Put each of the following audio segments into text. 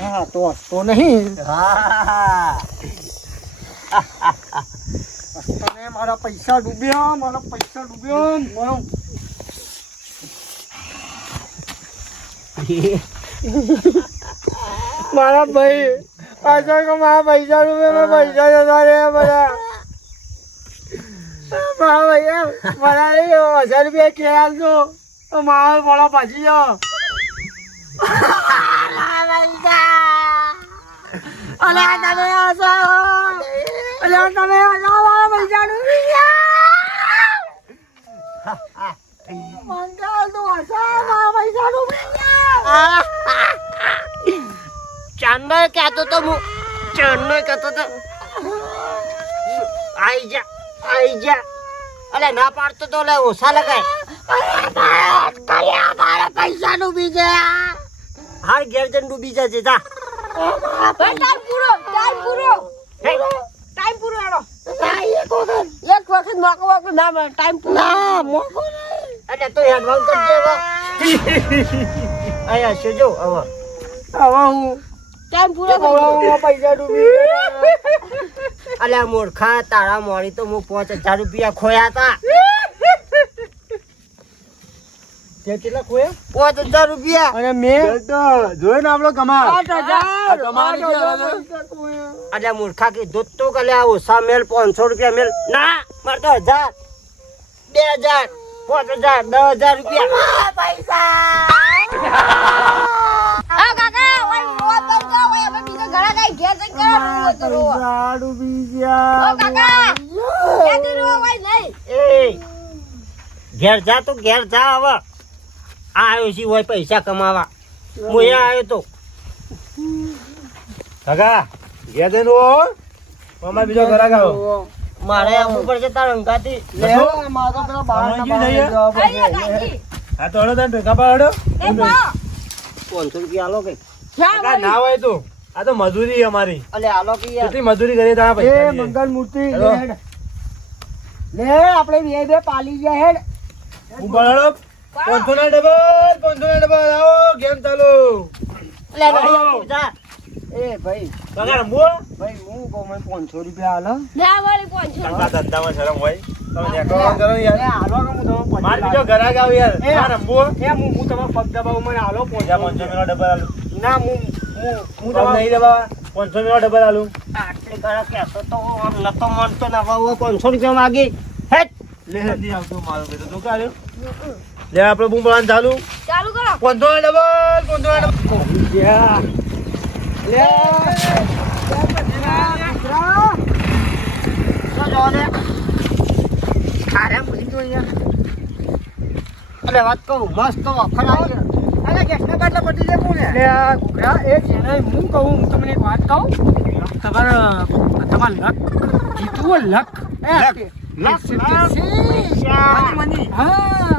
હા તો હસતો નહીં. હસતાને મારા પૈસા ડૂબ્યા. મારા ભાઈ પાછળ કે મારા પૈસા ડૂબ્યા. પૈસા જતા રહ્યા બધા. મારા ભૈયા મારા 1000 રૂપિયા ખેલ તો મારા મોડા પાછી જાઓ. અલે તમે હસો. અલે તમે હસો. મારા પૈસા ડૂબી ગયા. મંગળ તો હસો. મારા પૈસા ડૂબી ગયા. ચાંદનો કહેતો તો હું. ચાંદનો કહેતો તો આઈ જા. અલે ના પાડતો તો લે ઓછા લગાય. મારા પૈસા ડૂબી ગયા. હાર ઘેર જઈને ડૂબી જજે જા. ટાઈમ પૂરો હેડો. એક વખત મોકો ના મળે. ટાઈમ પૂરો ના મોકો નહીં. અલે તો હેડવાન કરજે હવે. આયા છે જો હવે. હવે હું ટાઈમ પૂરો પૈસા ડૂબી ગયા. અલ્યા મૂર્ખા તારા મોડી તો હું 5000 રૂપિયા ખોયા હતા. કેટલા ખોયા? 5000 રૂપિયા. અને મેં જોયું ને આપણો કમાલ. 8000. અલ્યા મૂર્ખા કીધું તો કે અલ્યા ઓછા મેલ 500 રૂપિયા મેલ. ના મારે તો 1000 2000 5000 10000 રૂપિયા પૈસા. આ કાકા ઓય રોવા તો જા ઓય હવે બીજો ઘરે કઈ ઘેર જઈ કરો રોવા તો રોવા. પૈસા ડૂબી ગયા. ઓ કાકા ક્યાંથી રોવા ઓય નહીં. એ ઘેર જા તો ઘેર જા હવે. આવ્યો છે હોય પૈસા કમાવા. હું એ આવ્યો તો કાકા ઘેર જઈને અમારે બીજો ઘરાક આવ્યો. મારે આવવું પડશે તારા અંગાથી. મારે તો પેલા બહારના સમજી નહીં, બહાર જવા પડશે. આયા કાકી. હા તો હળો તને ભેગા પાડો. એ પા 500 રૂપિયા આલો કઈ. કાકા ના હોય તું, આ તો મજૂરી અમારી. અલે આલો કે યાર. કેટલી મજૂરી કરીએ તારા એ પૈસા લઈએ. મંગલ મૂર્તિ હેલો. લે આપણે બે પાલી ગયા હેડ. ઉપર હળો. 500 ના ડબલ આવો ગેમ ચાલુ. અલે નહીં આવતું જા. એ ભાઈ કાકા રમવો? ભાઈ હું કહું મને 500 રૂપિયા હાલો. ના વાળી 500. કાકા ધંધામાં શરમ હોય. તમે નેકળો કરો ને યાર. હાલો કે હું તમે માર બીજો ઘરાક આવ્યો યાર. એ. ના રમવો? હું તમે પગ દબાવું મને હાલો 500 500 મેળો ડબલ આલું. ના હું હું તમને નહીં દબાવા. 500 મેળો ડબલ આલું. આટલી ઘણા કહેતો તો આમ નતો માનતો ને હવે 500 રૂપિયા માગી. હેટ લે નથી આવતું મારું કીધું તું કાઢ્યો. લે આપણે બૂમ બોલાવાનું ચાલુ. ચાલુ કરો. 500 ના ડબલ 500 ના ડબલ. ગયા લે તો જો ને ખારે મૂકી દો યાર. અલે વાત કહું મસ્ત ઓફર આવી છે. અરે ગેસના બાટલા પટી જાય કોને લે આ ઘોઘરા એ જેને હું કહું હું તમને એક વાત કહું તમારા લક જીતવું લક મની હા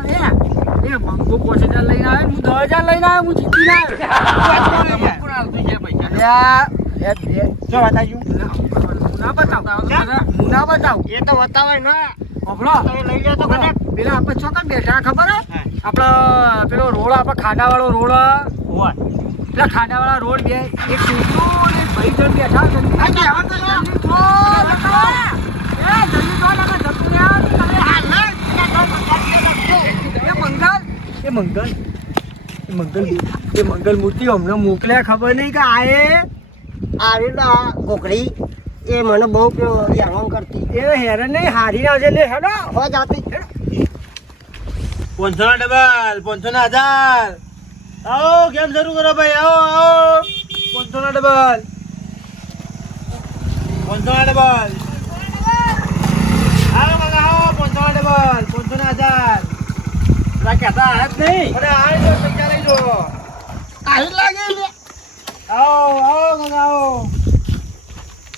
એ મંગો 5000 લઈને આવ્યો હું 10000 લઈને આવ્યો હું જીતીને આવ્યો જો બતાવજો. ના બતાવ હું ના બતાવ એ તો બતાવાય ના. અભળો તમે લઈ લો તો કદાચ. પેલા આપણે ચોકન બેઠા ખબર હે આપણે પેલો રોડ આપણે ખાડાવાળો રોડ હોય. પેલા ખાડાવાળા રોડ બે એક છોકરો અને એક ભાઈ જણ બેઠા છે. જલ્દી જો લખો. એ જલ્દી જો લખો. જલ્દી આવ તમે એ મંગલ મૂર્તિ અમને મોકલ્યા ખબર નહીં કે આયે આવી ના કોકડી એ મને બહુ હેરાન કરતી. એ હેરાન નહીં હારી ના છે લે હેડો હો જાતી. 500 ના ડબલ 500 ના 1000. આવો ગેમ શરૂ કરો ભાઈ. આવો 500 ના ડબલ 500 ના ડબલ. આવો કાકા આવો 500 ના ડબલ 500 ના 1000. પેલા કહેતા આયા જ નહીં. અરે આવી જો પૈસા લઈ જો. આવી લાગે લે. આવો કાકા આવો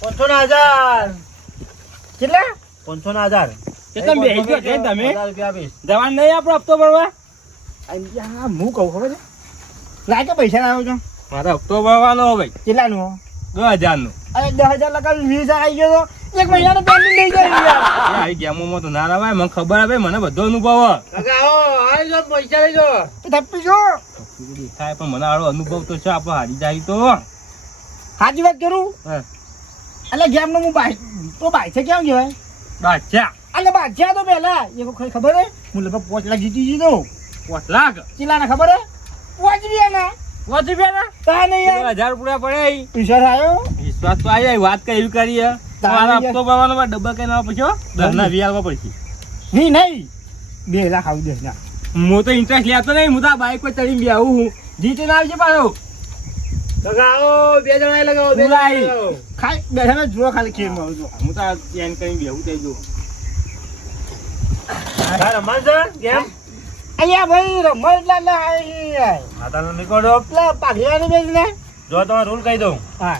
500 ના 1000. કેટલા? 500 ના 1000. કેટલા બેહી ગયો છે તમે? 1000 રૂપિયા આપીશ. જવાન નહીં આપણો હપ્તો ભરવા અહીંયા હું કહું ખબર છે લાગે પૈસા લાવ્યો છો મારે હપ્તો ભરવાનો ભાઈ. કેટલાનું 2000 નું. અરે 10000 લગાવી 20000 આવી ગયો તો એક મહિનાનો પેમેન્ટ લઈ જાય યાર. એ આવી ગેમોમાં તો ના રવાય, મને ખબર આવે, મને બધો અનુભવ હે. કાકા આવો આવી જાઓ, પૈસા લઈ જાઓ. થપ્પી જો થાય પણ મને આવો અનુભવ તો છે, આપણે હારી જાય તો. સાચી વાત કરું હે. એટલે ગેમ નો હું બાય તો બાય છે કેમ કહેવાય બાદશાહ એટલે બાદશાહ તો પેલા એ વખત ખબર હે હું લગભગ 5 લાખ જીતી જીતો 5 લાખ ચીલાના ખબર હે 5 રૂપિયાના 5 રૂપિયાના તા નહીં યાર 1000 પૂરા પડે. વિશ્વાસ આવ્યો વિશ્વાસ તો આવી જાય, વાત કઈ એવી કરી હે. મારા હપ્તો ભરવાનો માં ડબ્બા કઈ ના પછી 10 ના 20 આલવા પડશે. નહીં 2 લાખ આવી દે ના હું તો ઇન્ટરેસ્ટ લેતો નહીં, હું તો આ બાઈક પર ચડીને બેહું હું. જીતે ના આવશે પાછો. કાકા આવો, 2 જણા લગાવો, 2 જણા બોલાય. લગાવો. ખાઈ બેઠા જો ખાલી ખેલ માં જો હું તો આ ચેન કરીને બેહું થઈ ગયું. હા, રમણ છે કેમ? અહીંયા ભાઈ રમત એટલે હા, તાનો નીકળો. પાઘડિયાની બેન ને જો તમે રૂલ કહી દઉં, હા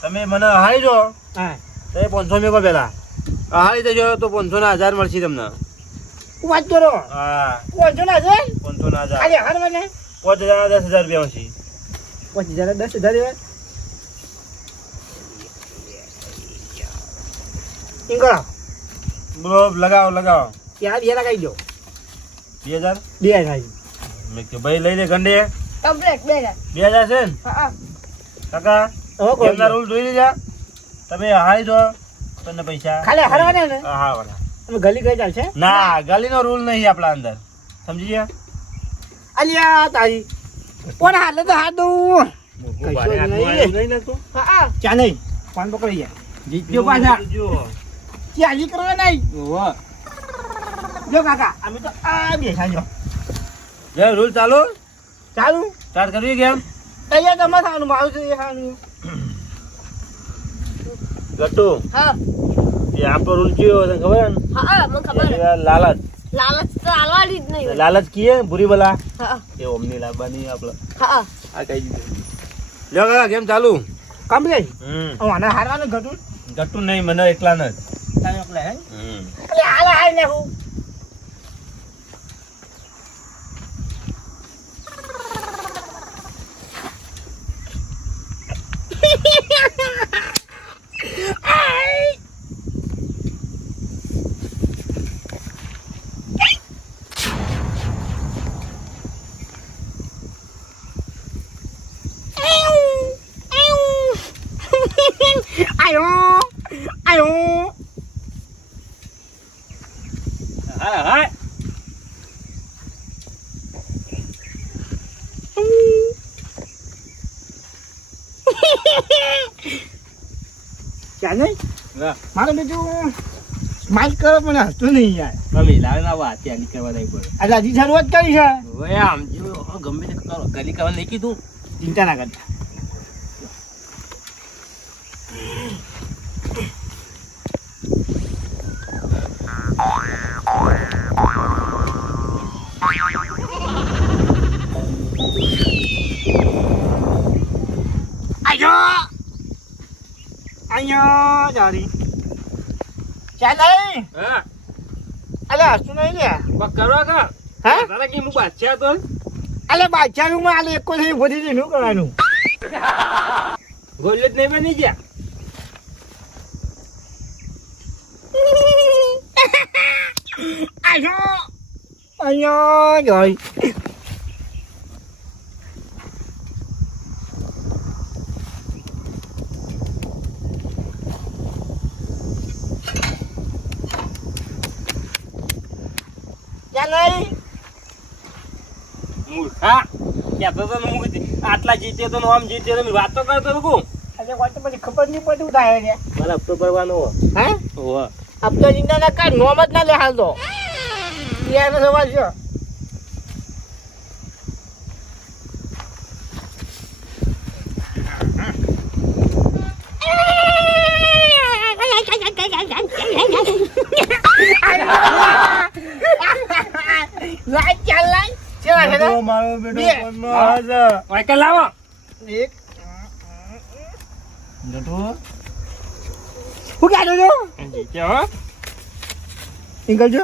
તમે મને હારી જો હા તો એ 500 મેકો પેલા હારી દેજો તો 500 ના 1000 મળશે તમને. વાત કરો હા, કોજો ના છે 500 ના 1000. અરે હર મને 5000 ના 10000 રૂપિયા મળશે. 5000 10,000 ઇંગળા બોલો, લગાવો લગાવો. યાર યાર લગાઈ દો 2000 બે થાય મેં કે ભાઈ લઈ લે ગંડે. કમ્પ્લીટ 2000. 2000 છે ને હા કાકા? હવે ગેમના રૂલ જોઈ લીધા તમે? હારી દો તમને પૈસા. ખાલી હરવાના ને હા, વાલા. અમે ગલી ગઈ ચાલશે ના, ગાલીનો રૂલ નહીં આપણા અંદર, સમજી ગયા? અલિયા તારી કોણ હાલે તો હાથ દઉં કશો ભારે હાથમાં નહીં. આવ્યું નહીં લાગતું? હા ચા નહીં પાન પકડી ગયા જીત્યો પાછા. જો. ચાલી કરવા નહીં ઓહો. જો કાકા અમે તો આ બેઠા જો જે રૂલ ચાલુ ચાલુ સ્ટાર્ટ કરવી ગેમ. તૈયાર તમારે ખાવાનું મારું છે એ ખાવાનું ગટ્ટુ હા એ આપણો રૂલ કયો છે ખબર ને? હા મને ખબર હે. લાલચ. લાલચ તો આલવાની જ નહીં. લાલચ કીએ બુરી બલા હા એ ઓમની લાવવાની આપણે. હા આ કહી દીધું. લ્યો કાકા ગેમ ચાલુ. કમ્પ્લીટ હમ. આને હારવાનું ઘટું ગટ્ટુ નહીં, મને એકલા ન જ. તારે એકલા હે હમ. એટલે હાલ હાલ ને હું આયો આયો હા હા. ક્યાં નહીં હા. મારો બીજું સ્માઇલ કરો પણ હસતું નહીં યાર તમે લાવના વાત ત્યાં નીકળવા નહીં પડે. એટલે હજી શરૂઆત કરી છે હવે આમ જો ગમે તે કરો, ગલી કરવા નહીં કીધું. ચિંતા ના કરતા આયો આયો જારી ચાલ નહીં હા. અલે હસતું નહીં લે કોક કરો કે હા તારા કે હું બાદશાહ તો અલે બાદશાહનું માં આલે એક થઈ ભરી દીધું કરવાનું ગોલ્ડ નહીં બની ગયા. આયો આયો જારી ચાલ નહીં મૂર્ખા કહેતો તો ને હું આટલા જીત્યો તો ને આમ જીત્યો તો વાત તો કરતો હતો હું. આજે વાત તો પછી ખબર નહીં પડતી ઉઠાય છે મારે હપ્તો ભરવાનો હો. હે હોવે. अब तो जिंदा ना का नौमत ना ले हाल दो ये ना समझ जो लाइट चल लाइट चला है ना મારો બેટો બે. ફોનમાં હશે. વાયકલ લાવો. एक ગટ્ટુ હું क्या दो જીત્યો હો. निकल जो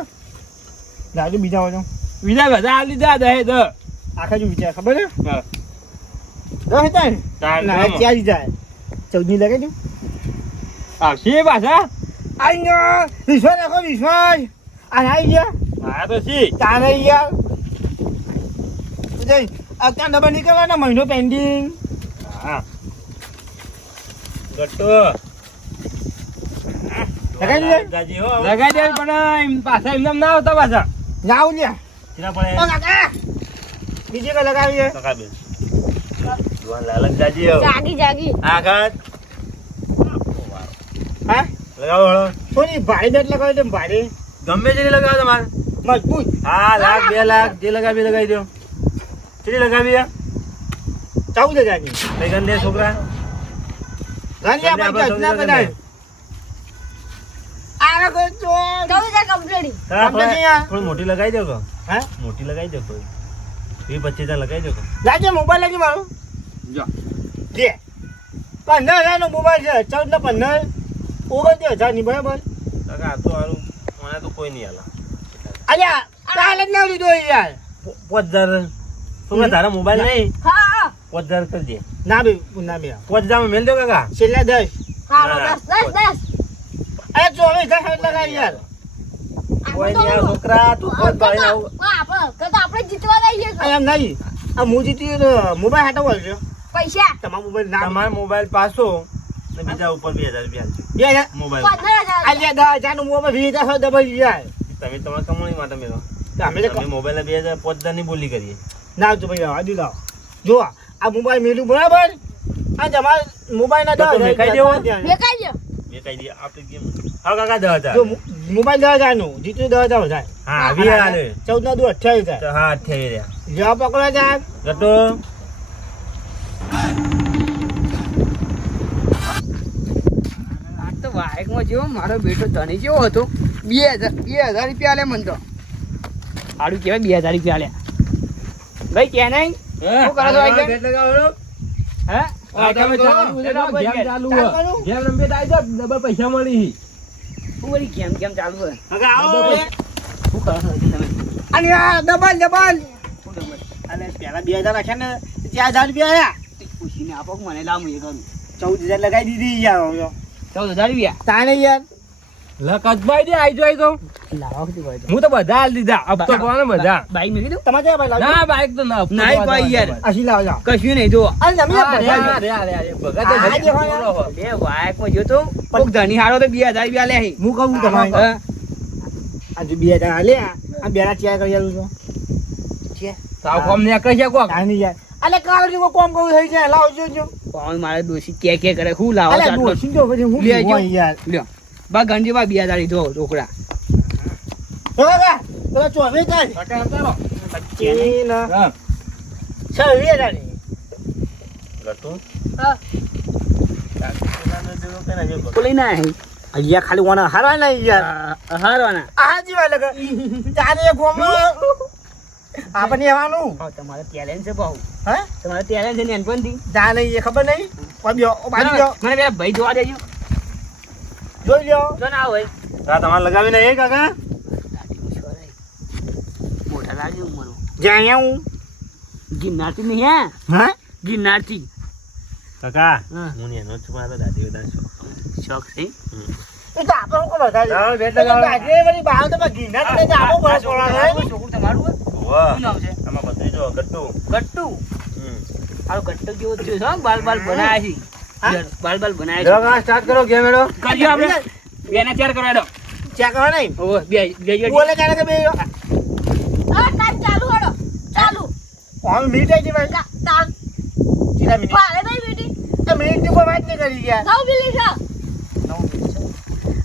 राजू बीजा हो जाओ બીજા બધા આ લીધા દહે દ. आखा जो विचार खबर है હા. दो है ચાલ ना ચાલો. क्या दीजा है 14 लगे जो આવશે પાછા આઈ ગયો વિશ્વાસ રાખો વિશ્વાસ આ આઈ ગયા હા તો સી તાને યાર જઈ અત્યારે ડબલ નીકળવાનો મહિનો પેન્ડિંગ હા ગટ્ટો લગાઈ દે ગાજી હો લગાઈ દે પણ એમ પાછા એમ ના આવતા પાછા જાવ લ્યા કેટલા પડે ઓ કાકા બીજી કા લગાવીએ કાકા બેન જુવાન લાલક ગાજી હો જાગી જાગી આગળ હા લગાવો હળો સોની ભાડે બેટ લગાવી દે ભાડે ગમે તે લગાવો તમારે મજબૂત હા લાખ 2 લાખ જે લગાવી દો કેટલી લગાવી 14,000 ની કઈ ગંદે છોકરા ગાંડિયા આપણે પંચાયત ના કદાય આ કો ચો કહું છે કમ્પ્લીટ થોડી મોટી લગાવી દો કો હા મોટી લગાવી દો કોઈ 20-25 લગાવી દો કો લાજે મોબાઈલ લાગી મારો જો જે 15,000 નો મોબાઈલ છે 14 ને 15 29,000 ની બરાબર કાકા આ તો હારું મને તો કોઈ નહીં આલા અલ્યા કાલે જ ના લીધો યાર 5000 છોકરા તારા મોબાઈલ નહીં હા 5000 કરી દે ના બે 5000 માં મેલ દો કાકા છેલ્લા 10 હા ના, બસ અરે 24,000 લગાવી યાર કોઈ નહીં આ છોકરા તું ખોદ ભાઈને આવું આપણે જીતવા દઈએ આ એમ નહીં આ હું જીતી મોબાઈલ હાટો બોલજો પૈસા તમારો મોબાઈલ ના તમારો મોબાઈલ પાછો ને બીજા ઉપર 2000 રૂપિયા બે હજાર મોબાઈલ 15,000 અલ્યા 10,000 નો મોબાઈલ 20,000 દબાઈ જાય તમે તમારા કમાણી માટે મેળવો અમે તો તમે મોબાઈલ 2000 5000 ની બોલી કરીએ ના તો ભાઈ આદી લાવ જો આ મોબાઈલ મેલું બરાબર આ તમારા મોબાઈલ ના તો મેકાઈ દેવો? વેકાઈ દો બે કઈ દે આપણે કેમ હા કાકા 10000 જો મોબાઈલ 10,000 નું જીતું 10,000 થાય હા 20 હાલે 14 ના 28 થાય તો હા 28 રહ્યા જવા પકડો જાય ગટો આજ તો વાયકમાં જેવો મારો બેટો ધણી જેવો હતો 2,000 રૂપિયા આલે મને તો સારું કહેવાય 2,000 રૂપિયા આલ્યા ભાઈ કે નહીં શું કરો છો વાયકન? બેટ લગાવો હે તમે ગેમ ચાલુ હે ગેમ રમે તો આઈ ડબલ પૈસા મળી શું વળી ગેમ ચાલુ હોય કાકા આવો શું કરો છો તમે અને આ ડબલ ડબલ શું ખબર? અને પેલા 2,000 રાખ્યા ને 4,000 રૂપિયા આયા પૂછીને આપો કે મને લાવું એ કરું 14,000 લગાવી દીધી યાર 14,000 રૂપિયા તાને યાર લકતભાઈ દે આઈ જોઈ તો લાવો કીધું ભાઈ હું તો બધા હાલ દીધા હપ્તો પાવાનો બધા બાઈક મેં કીધું તમારે ક્યાં ભાઈ લાવજો ના બાઈક તો ના હપ્તો નહીં પાડવાનો કોઈ યાર. તમારે. આશી લાવ જાઓ કશું નહીં જો અને તમે અરે, પૈસા અરે, અરે, અરે, ભગત આ તો જે હોય ને, પૂરો હો. બે વાયકમાં જો તો કોક ધણી હારો તો 2,000 રૂપિયા લે હી. હું કહું તમારે હા. આજે 2,000 આલ્યા આ બેડા ચેર કરી આલું છું સાવ કોમ ને કઈ કોક તાની યાર અલે કાલ જો કોમ કહું થઈ જાય લાવજો જો કોણ મારે દોશી કે કરે હું લાવો અલે ચાટલો? ડોસી જો પછી હું લે જો. હોય યાર લ્યો બા ગંજી બા 2,000 લીધો રોકડા તો કાકા તો ચોવે થાય કાકા ચાલો ચીન હા છવ્વીસ હજારની ગટુ હા બોલી ના હી. અહીંયા ખાલી ઓના હારવા નહીં યાર હારવાના આ જીવા લગે ચારે ગોમ આપણે આવવાનું હા, તમારે ટેલેન્ટ છે બહુ હે તમારે ટેલેન્ટ છે નાનપણથી જા નહીં એ ખબર નહીં કોઈ બ્યો બાજુ બ્યો મને પેલા ભાઈ જોવા દેજો જોઈ લ્યો જો ના હોય તા તમારે લગાવીને એ કાકા મોટા લાગ્યું મને જ્યાં અહીંયા હું ગિરનારથી નહીં હે હા ગિરનારથી કાકા હા. હું એનો છું મારો દાદી બધા શોખ છે એ તો આપણે શું બધા લાવો, બેટ લગાવો. વળી બહાર તો ગીના તો નહીં આપો બસ છોકરું તમારું હોય? વાહ શું નામ છે આમાં ભત્રીજો ગટ્ટુ ગટ્ટુ હમ હાલો ગટ્ટુ જેવો થયો છે હો, બાલ બનાયા છે હા? બાલ બનાયા જો સ્ટાર્ટ કરો ગેમ એડો છે કરજો આપણે બે ને ચાર કરવા દો ચેક કરો નહીં ઓહો બે જોડી. બોલે જાણે કે બે હા ટાઈમ ચાલુ હડો ચાલુ ઓમ મિનિટ આવી ગઈ ભાઈ તામ કેટલા મિનિટ પાલે ભાઈ બેટી આ મિનિટ ની કોઈ વાત નહીં કરી ગયા 9 મિનિટ છે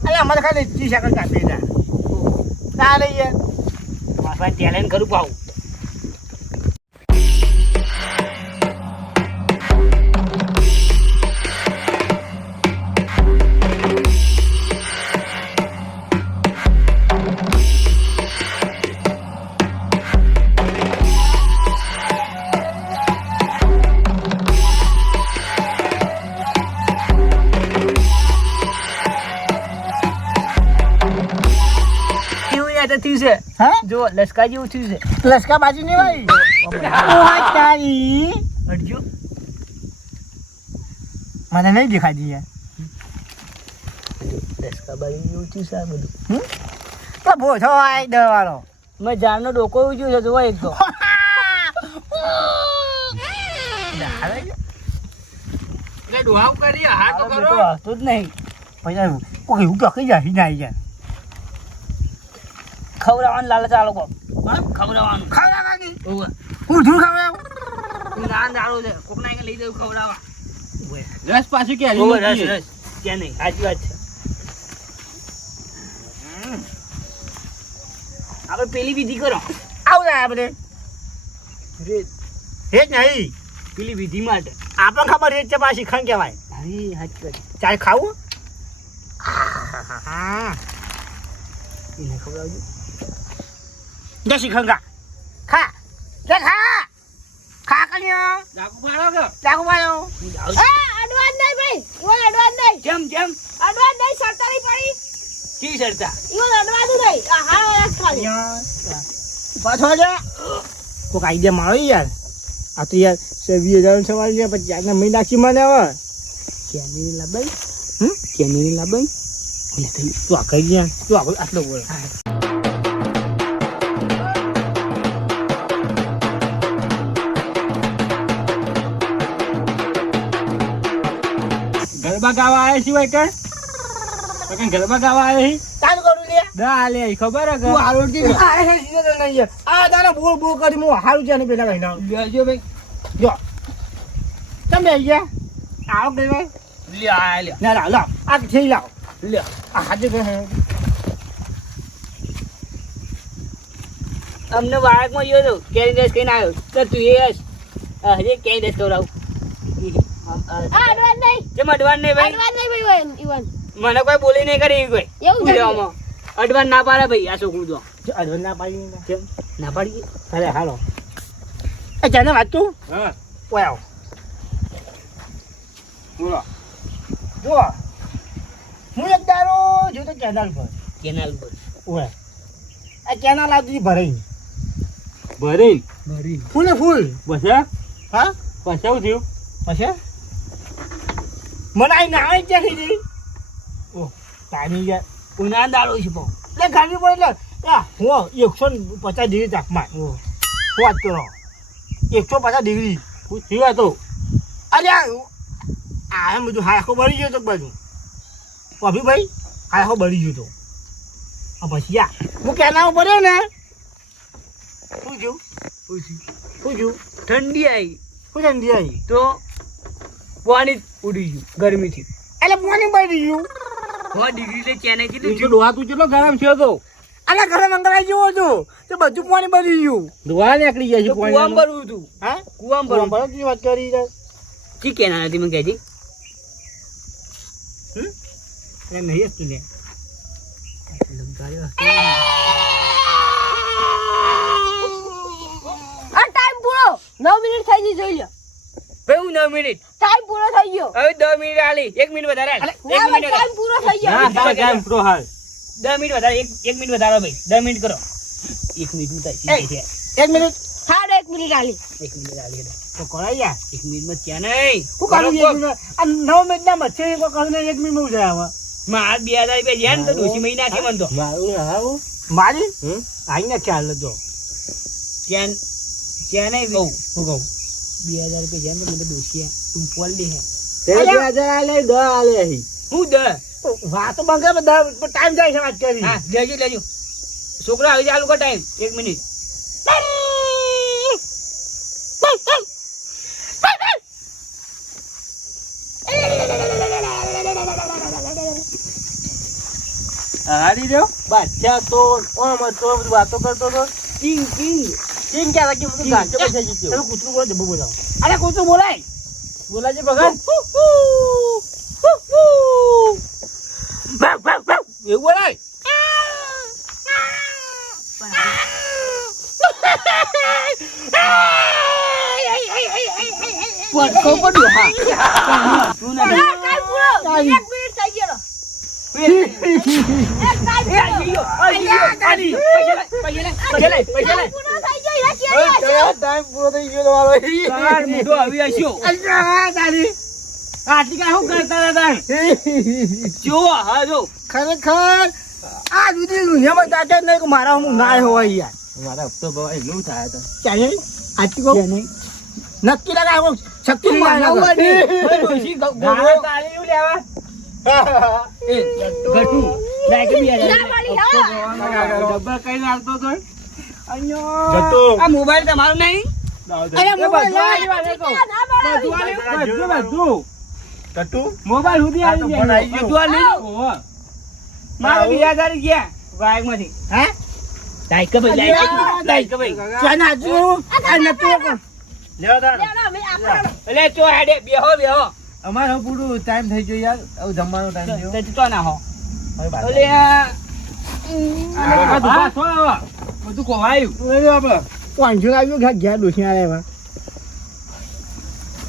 અરે અમારે ખાલી 30 સેકન્ડ કાપી દે ના લઈ યાર મારા પાસે ટેલેન્ટ કરું પાઉં કેવું યાદ થયું છે હા જો લસકા જેવું થયું છે લસકા બાજી નહીં ભાઈ ઓય તારી હટજો મને નહીં દેખાતી યાર દસકાબારી જેવું થયું છે આ બધું. તો ભોછો આય દવાનો મેં જારનો ડોકો ઉજ્યું છે જોવા એક તો. એટલે ડોહાવ કરી હા તો કરો. હતું જ નહીં પછી કોઈ એવું તો કઈ જાય ના આવી જાય ખવડાવવાનું લાલચ આ લોકો. ખવડાવવાનું. ખાવાની ઓવે. હું શું ખાવ ના દારૂ છે કોકના અહીંયા લઈ જવું ખવડાવવા. રસ પાછું કે ઓવે, રસ રસ ક્યાં નહીં સાચી વાત છે. આપણે પેલી વિધિ કરો. આવું ને આપણે રેત. હે જ નહીં પેલી વિધિ માટે. આપણને ખબર એ જ છે પાછી ખંડ કહેવાય હા સાચી વાત. ચાય ખાવું એને ખવડાવજો. જસી ખંગા ખા લે ખા ખા કન્યો ડાકુ પાડો કે ચાકુ માયો અડવાન નહીં ભાઈ ઈવન અડવાન નહીં જેમ જેમ અડવાન નહીં સરતા નહીં પડી કી સરતા. ઈવન અડવાનું નહીં આ હારો રસ ખાલી પાછો જા કોક આઈડિયા મારો યાર આ તો યાર 20,000 સવાલ છે પછી યાર મહિના નાખી મને હવે કેની લાબાઈ. હમ કેની લાબાઈ. ઓલે થઈ તું આ કહી ગયા તું આ આટલો બોલ ગરબા ગાવા આવ્યા સિવાય કઈ ગરબા ગાવા આવ્યા તાન કરું લે દા લે ખબર હે તું હારું કી આ હે સીધો નહીં યાર આ તારા બોલ બોલ કરી હું હારું છે ને પેલા કઈ ના લેજો ભાઈ. જો તમે આવી ગયા આવો કઈ ભાઈ લે આ લે. ના લાવ લાવ આ થઈ લાવ લે. આ હાજર કહે અમને વાળકમાં ગયો તો કેરી દસ કહીને આવ્યો તો તું એ હજે કેરી દસ ખવડાવું. આ અડવાન નહીં જેમ અડવાન નહીં ભાઈ. અડવાન નહીં ભાઈ ઈવન મને કોઈ બોલી નહીં કરી કોઈ. એવું છે. લેવામાં. અડવાન ના પાડે ભાઈ આ છોકરું તો. અડવન ના પાડી કેમ ના પાડી. અરે હાલો એ જાને વાત તું હા ઓય આવ બોલો જો હું એક દારો જોતો ચેનલ પર કેનાલ પર. ઓય આ ચેનલ આવતી ભરાઈ ભરી ભરી. ફૂલે ફૂલ બસ હા પછી શું થયું પછી મને આઈ ના આવી ક્યાં થઈ ગઈ ઓ તાની યાર ઉનાળા દાડો છે પાછો. લે ગાડી પર એટલે હું 150 ડિગ્રી તાપમાન વાત કરો 150 ડિગ્રી શું થયું તો અરે આ એમ બધું હાખો બળી ગયો તો બધું અભિભાઈ હાખો બળી ગયો તો આ પછી યા હું કેના ઉપર ને શું થયું શું થયું ઠંડી આવી શું ઠંડી આવી તો પાણી ઉડી ગયું ગરમીથી. એટલે પાણી બળી ગયું 100 ડિગ્રી એટલે ચેને કેટલું તું ડોહા તું કેટલો ગરમ છે તો આના ઘરે મંગળાઈ જેવો હતો તે બધું પાણી બળી ગયું ડોહા નીકળી ગયા છે કુવામ ભરવું હતું. હા કુવામ ભરવું. બરાબર વાત કરી યાર કી કેના નથી મને કહેજી. એ નહીં તું ને આ ટાઈમ પૂરો 9 મિનિટ થઈ ગઈ જોઈ લો ભાઈ હું 9 મિનિટ. ટાઈમ પૂરો થઈ ગયો હવે 10 મિનિટ આલી 1 મિનિટ વધારે આલ. 1 ના મિનિટ ટાઈમ પૂરો થઈ ગયો હા તારે ટાઈમ પૂરો હાલ 10 મિનિટ વધારે 1 મિનિટ વધારો ભાઈ 10 મિનિટ કરો. 1 મિનિટ થાય. 1 મિનિટ હાડ 1 મિનિટ આલી 1 મિનિટ આલી. તો કરાઈ યાર 1 મિનિટમાં ક્યાં નહીં. શું કરું આ 9 મિનિટ ના મચ્છી કો કરું ને 1 મિનિટ માં જાય હવે માર 2000 રૂપિયા જ્યાં તો ડોશી મહિના નાખી મને તો. મારું હાવું મારી આઈ ને ખ્યાલ હતો ત્યાં ત્યાં નહીં કહું. હું કહું 2000 રૂપિયા જ્યાં તો મને ડોશી તું પોલ દે હે. તે 2000 આલે 10 આલે હી હું 10. વાતો બંધ બધા ટાઈમ જાય છે વાત કરી હા લેજો લેજો. છોકરા આવી ચાલુ કર ટાઈમ 1 મિનિટ. હારી રહ્યો બાદશાહ તો ઓમ હતો બધું વાતો કરતો તો કિંગ કિંગ કેમ ક્યાં લાગ્યું બધું ગાંઠે પૈસા જીત્યો તમે કૂતરું બોલો જબો બોલાવો અરે કૂતરું બોલાય બોલાજે ભગત એવું બોલાય પડકો પડ્યો હા. તું ના ટાઈમ પૂરો 1 મિનિટ થઈ ગયો ટાઈમ પૂરો થઈ ગયો તમારો મોઢો આવી હસ્યો. આટલી કાંઈ શું કરતા હતા તાણ? જો હા જો ખરેખર આ સુધી દુનિયામાં તાકે જ નહીં કે મારા હું ના હોય યાર મારા હપ્તો ભાવ એટલું થાય તો ચાલે આથી કહું નક્કી લાગે આવો શક્તિ નહીં માનવ આવે. બની. ઓય ડોશી ગાળો તાળી એવું લેવા એ ગટુ લાગે બી ના આ મળી હો ડબ્બા કઈ નાખતો તો જતો. આ મોબાઈલ તમારો નહીં અરે મોબાઈલ લાય. ના બધું મળી બધું કટુ મોબાઈલ સુધી આ તો આવી ફોન આવી જાય ગયો. બધું આ નહીં ઓહો. મારે 2000 ગયા વાયકમાંથી હે લાઈક ભાઈ લાઈક ભાઈ ચાલ આજુ આ નતું કોણ લેવા તાણ. અમે આપણે એટલે ચો હાડે બેહો અમારે હવે પૂરું ટાઈમ થઈ ગયો યાર હવે જમવાનો ટાઈમ થયો તો તો ના હો હવે બાર. એટલે આ દુકાન છો હવે. બધું ખોવાયું. પાંચસો આવ્યું ઘર ઘેર ડોસી આ રહેવા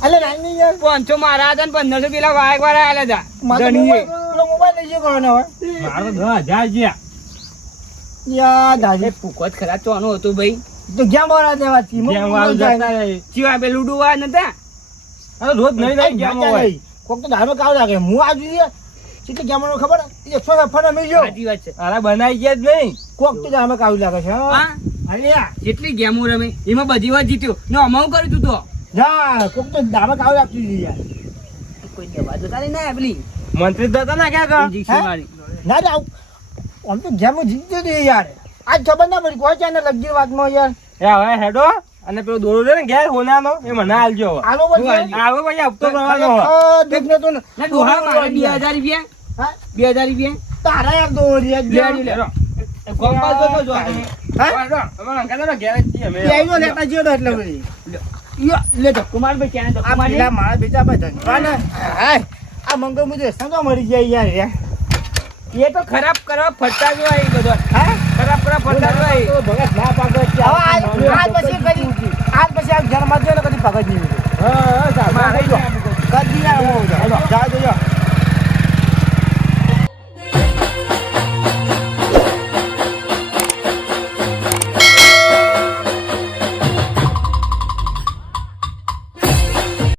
અલે નાની યાર 500 મારા હતા ને 1500 પેલા વાયક વાળા આલ્યા હતા મારો ધણીએ. મોબાઈલ લઈ ગયો કોનો હવે મારો 10,000 ગયા. યાર દાદી પૂકો જ ખરા ચોનો હતો ભાઈ તો ક્યાં બોલા દેવા છી જેમ વાળું જતા રહે. ચીવા પે લૂડુ વા નતા આ તો રોજ નહીં નહીં જામો હોય. કોક તો ધારો કાવ લાગે હું આ જોઈએ સીધે કેમનો ખબર 100 ફોન મિલ્યો સાચી વાત છે અરે બનાઈ ગયા જ નહીં. કોક તો ધારો કાવ લાગે છે હા અલ્યા જેટલી ગેમો રમે એમાં બધી વાર જીત્યો ને અમાઉ કર્યું તું તો જા કોક તો ધારો કાવ લાગતું છે યાર કોઈ દવા તો તારી ના પેલી મંત્રી દાદા ના ક્યાં ગયા? ઇન્જેક્શન વાળી ના જાવ આમ તો જેમ જીત્યો છે યાર આજ ખબર ના પડી કોઈ ચાને લગી વાતમાં યાર એ હવે હેડો અને પેલો દોરો છે ને ઘેર હોનાનો એ મને આલજો હવે. આલો પછી આવો પછી હપ્તો ભરવાનો હવે. દેખને તો ને ના દોહા મારે 2000 રૂપિયા હા 2000 રૂપિયા તારા યાર દોરી લે લે હેડો. ગોપાલ તો જો હા હેડો. અમારા અંકલ ઘેર જ છીએ અમે. તે આવ્યો લેતા જ્યો એટલે બધી લે તો કુમાર ભાઈ ક્યાં તો આ કુમાર પેલા મારા બેટા ભાઈ ધનવાન હાય આ મંગળ મુજે સંગો મરી જાય યાર એ તો ખરાબ કરવા ફરતા જ હોય એ બધો હા ખરાબ કરવા ફરતા જ હોય તો ભગત ના પાગત છે આજ પછી કદી આજ પછી આ જન્મ જ ને કદી પગત નહીં હા, હા, સાહેબ. મારે